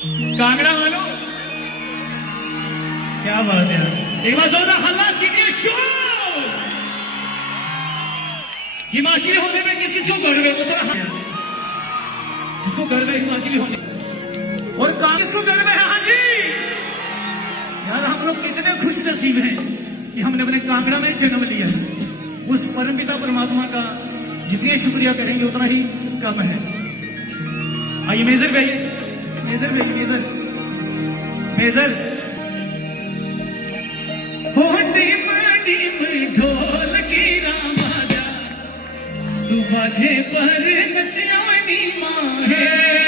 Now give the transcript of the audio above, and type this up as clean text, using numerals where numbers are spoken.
कांगड़ा वालों, क्या बात है। एक बार जोरदार हल्ला सीखिए शो। हिमाचली होने में किसी को गर्व है, वो थोड़ा जिसको गर्व है हिमाचली होने, और किसको गर्व है? हाँ जी यार, हम लोग कितने खुश नसीब हैं कि हमने अपने कांगड़ा में जन्म लिया। उस परमपिता परमात्मा का जितने शुक्रिया करेंगे उतना ही कम है। आइए मेजर भाई, मेजर भाई, मेजर मेजर हो डीम डीम ढोल की रामाजा, तू बाजे पर नचिया नी मां है।